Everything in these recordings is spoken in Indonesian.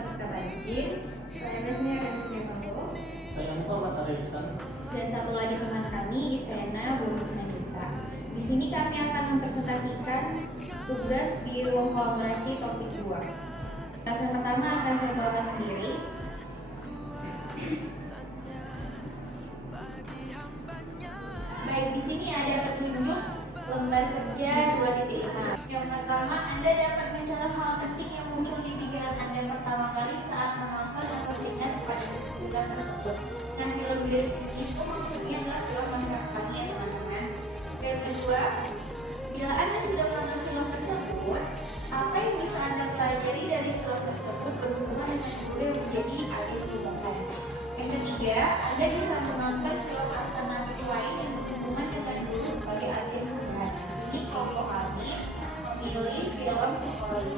Siska Bancin. Saya biasanya akan Panggo. Saya Muhammad Arisan. Dan satu lagi teman kami, Ivena Borismanjita. Di sini kami akan mempresentasikan tugas di ruang kolaborasi topik 2. Yang pertama akan saya bawakan sendiri. Baik, di sini ada petunjuk lembar kerja 2.5. Yang pertama, Anda dapat mencatat hal penting yang muncul di pikiran Anda pertama kali saat menonton atau teringat pada tugas tersebut. Nah, film dari sini itu maksudnya adalah film masyarakat kami ya teman-teman. Yang kedua, bila Anda sudah menonton film tersebut, apa yang bisa Anda pelajari dari film tersebut berhubungan dengan guru yang menjadi ahli tindakan. Yang ketiga, Anda bisa menonton film alternatif lain yang berhubungan dengan guru sebagai ahli tindakan. Ini kelompok kami memilih film psikologi.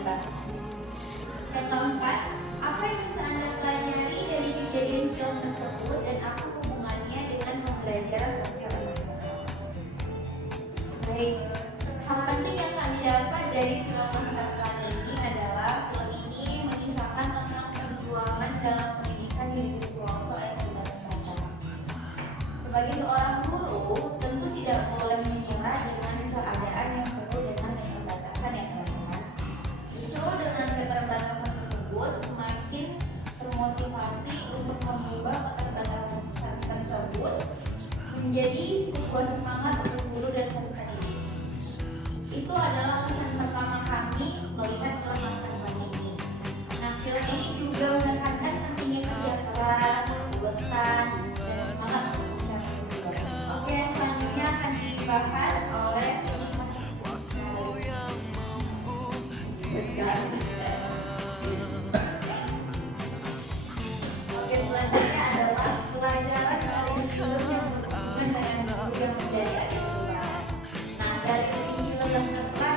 Yang keempat, apa yang bisa Anda pelajari dari kejadian film tersebut dan apa hubungannya dengan pembelajaran sosial emosional. Baik, hal penting yang kami dapat dari film masyarakat ini adalah film ini mengisahkan tentang perjuangan dalam pendidikan di negeri pelosok yang sudah terbatas. Sebagai seorang guru, tentu tidak boleh menyerah dengan keadaan yang penuh dengan keterbatasan yang banyak. Justru dengan keterbatasan tersebut semakin termotivasi untuk mengubah keterbatasan tersebut menjadi sebuah semangat untuk guru dan peserta didik. Itu adalah pesan pertama kami melihat film masyarakat ini. Nah, film ini juga menekankan pentingnya kerja keras, kegiatan, dan semangat untuk mencari tujuan. Oke, selanjutnya akan dibahas oleh Oke, selanjutnya adalah pelajaran dari film yang berhubungan dengan guru yang menjadi ahli tindakan. Nah, dari film yang tertera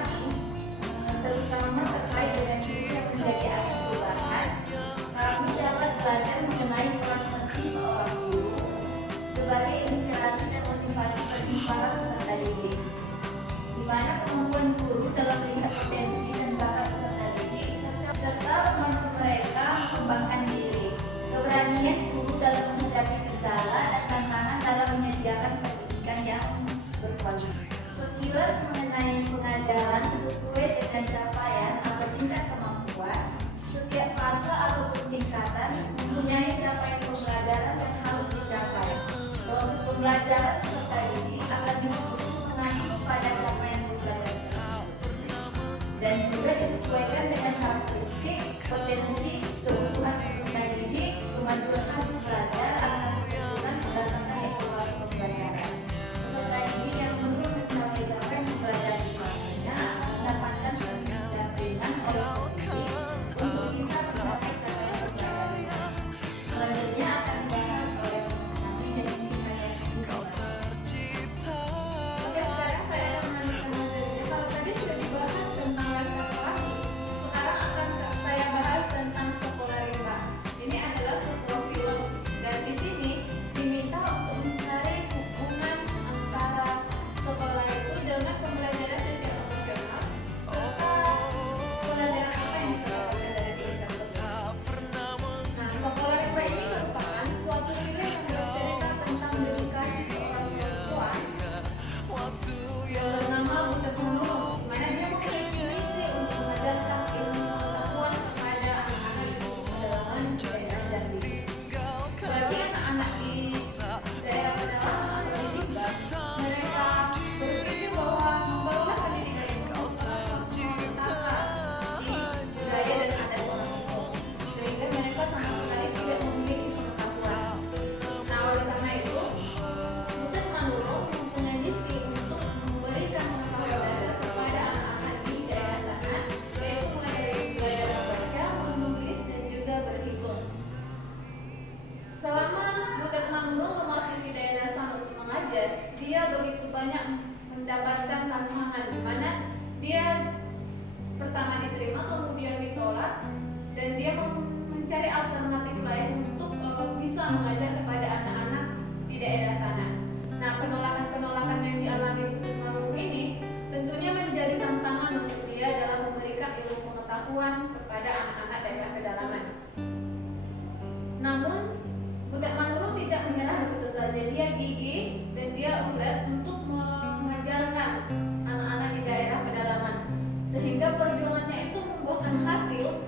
saja dia gigih dan dia ulet untuk mengajarkan anak-anak di daerah pedalaman, sehingga perjuangannya itu membuahkan hasil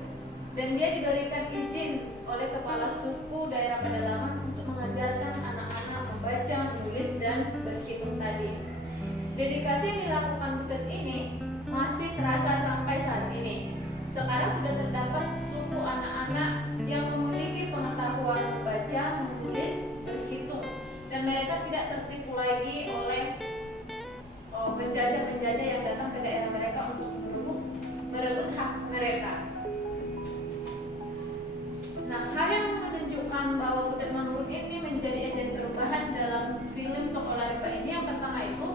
dan dia diberikan izin oleh kepala suku daerah pedalaman untuk mengajarkan anak-anak membaca, menulis, dan berhitung tadi. Dedikasi yang dilakukan Butet ini masih terasa sampai saat ini. Sekarang sudah terdapat suku anak-anak yang memiliki pengetahuan membaca, menulis, berhitung, dan mereka tidak tertipu lagi oleh penjajah-penjajah yang datang ke daerah mereka untuk merebut hak mereka. Nah, hal yang menunjukkan bahwa Butet Manurung ini menjadi agen perubahan dalam film Sekolah Rimba ini, yang pertama itu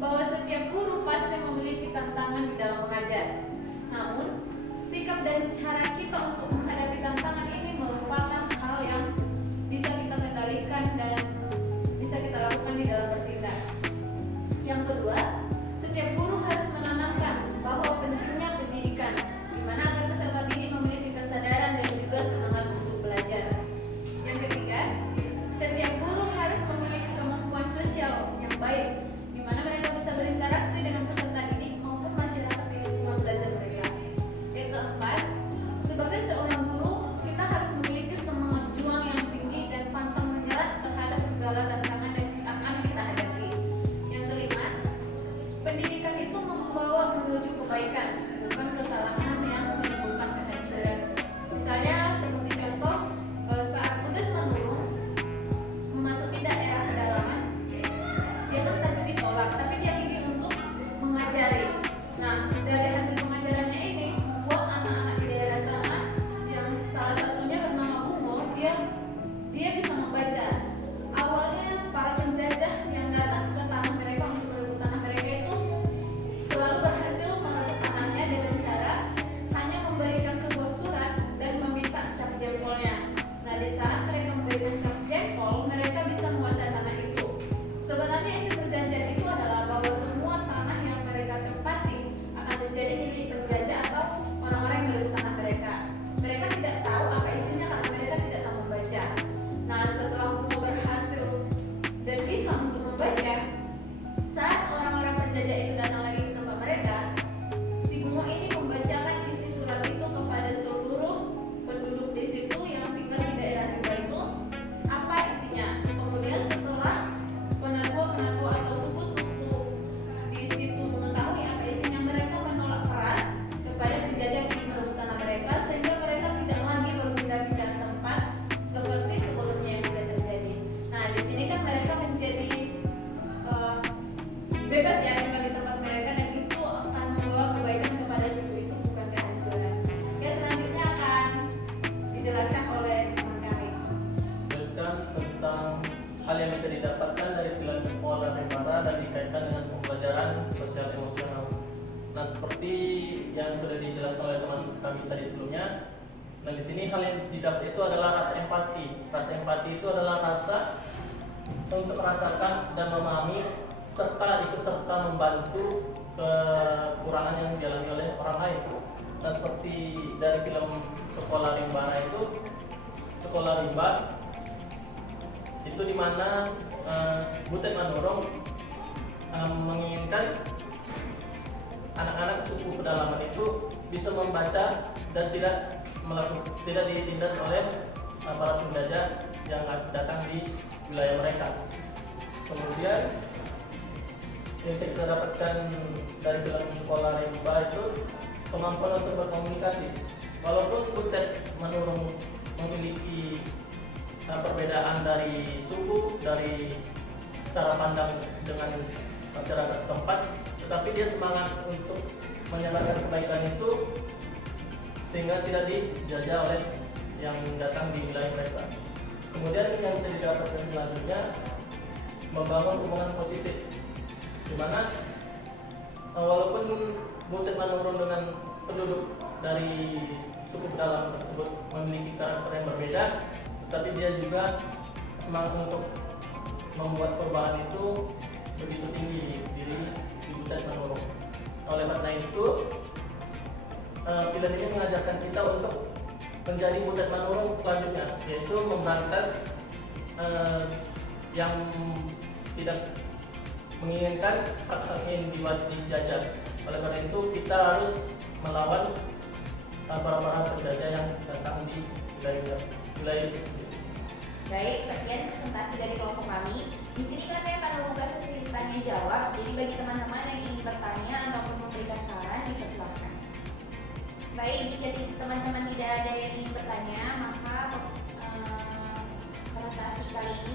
bahwa setiap guru pasti memiliki tantangan di dalam mengajar. Namun, sikap dan cara kita untuk menghadapi tantangan ini merupakan hal yang bisa kita kendalikan dan bisa kita lakukan di dalam bertindak. Yang kedua, setiap guru harus menanamkan bahwa pentingnya pendidikan, di mana agar peserta didik memiliki kesadaran dan juga semangat untuk belajar. Yang ketiga, setiap guru harus memiliki kemampuan sosial yang baik, di mana mereka bisa berinteraksi dengan peserta didik maupun masyarakat di lingkungan belajar mereka. Yang keempat, sebagai seorang guru, kita harus memiliki semangat juang yang tinggi dan pantang menyerah terhadap segala tantangan yang akan kita hadapi. Yang kelima, pendidikan itu membawa menuju kebaikan, bukan kesalahan yang menimbulkan kehancuran. Misalnya seperti contoh, saat Butet Manurung memasuki daerah pedalaman, dia kan tadi ditolak, tapi dia gigih untuk mengajari. Nah, dari hasil pengajarannya ini buat anak-anak di daerah sana, yang salah satunya bernama Bungo, dia bisa membaca. Awalnya para penjajah yang datang ke tanah mereka untuk merebut tanah mereka itu selalu berhasil merebut tanahnya dengan cara hanya memberikan sebuah surat dan meminta cap jempolnya. Nah, di saat mereka memberikan cap jempol, mereka bisa menguasai tanah itu. Sebenarnya isi perjanjian itu adalah bahwa semua tanah yang mereka tempati akan menjadi milik penjajah atau orang-orang yang merebut tanah mereka. Mereka tidak tahu apa isinya karena mereka tidak tahu membaca. Nah, setelah Bungo berhasil dan bisa untuk membaca, saat orang-orang penjajah itu datang lagi ke tempat mereka, si Bungo ini membacakan isi surat itu kepada seluruh penduduk di situ yang tinggal di daerah Rimba itu, apa isinya. Kemudian setelah penatua-penatua atau suku-suku di situ mengetahui apa isinya, mereka menolak keras kepada penjajah yang merebut tanah mereka, sehingga mereka tidak lagi berpindah-pindah tempat seperti sebelumnya yang sudah terjadi. Nah, di sini kan mereka menjadi bebas ya tinggal di tempat mereka, dan itu akan membawa kebaikan kepada suku itu, bukan kehancuran. Ya, selanjutnya akan dijelaskan oleh teman kami. Menjelaskan tentang hal yang bisa didapatkan dari film Sekolah Rimba dan dikaitkan dengan pembelajaran sosial emosional. Nah, seperti yang sudah dijelaskan oleh teman kami tadi sebelumnya, nah di sini hal yang didapat itu adalah rasa empati. Rasa empati itu adalah rasa untuk merasakan dan memahami serta ikut serta membantu kekurangan yang dialami oleh orang lain. Nah, seperti dari film Sekolah Rimba itu, Sekolah Rimba itu dimana Butet Manurung menginginkan anak-anak suku pedalaman itu bisa membaca dan tidak ditindas oleh para penjajah yang datang di wilayah mereka. Kemudian yang bisa kita dapatkan dari film Sekolah Rimba itu kemampuan untuk berkomunikasi. Walaupun Butet Manurung memiliki perbedaan dari suku, dari cara pandang dengan masyarakat setempat, tetapi dia semangat untuk menyebarkan kebaikan itu sehingga tidak dijajah oleh yang datang di wilayah mereka. Kemudian yang bisa didapatkan selanjutnya, membangun hubungan positif, di mana walaupun Butet Manurung dengan penduduk dari suku pedalaman tersebut memiliki karakter yang berbeda, tetapi dia juga semangat untuk membuat perubahan itu begitu tinggi di diri si Butet Manurung. Oleh karena itu, film ini mengajarkan kita untuk menjadi Butet Manurung selanjutnya, yaitu memberantas yang tidak menginginkan hak-hak individu dijajah. Oleh karena itu kita harus melawan para penjajah yang datang di wilayah tersebut. Baik, sekian presentasi dari kelompok kami. Di sini kami akan membuka sesi tanya jawab. Jadi bagi teman-teman yang ingin bertanya ataupun memberikan saran, dipersilakan. Baik, jika teman-teman tidak ada yang ingin bertanya, maka presentasi kali ini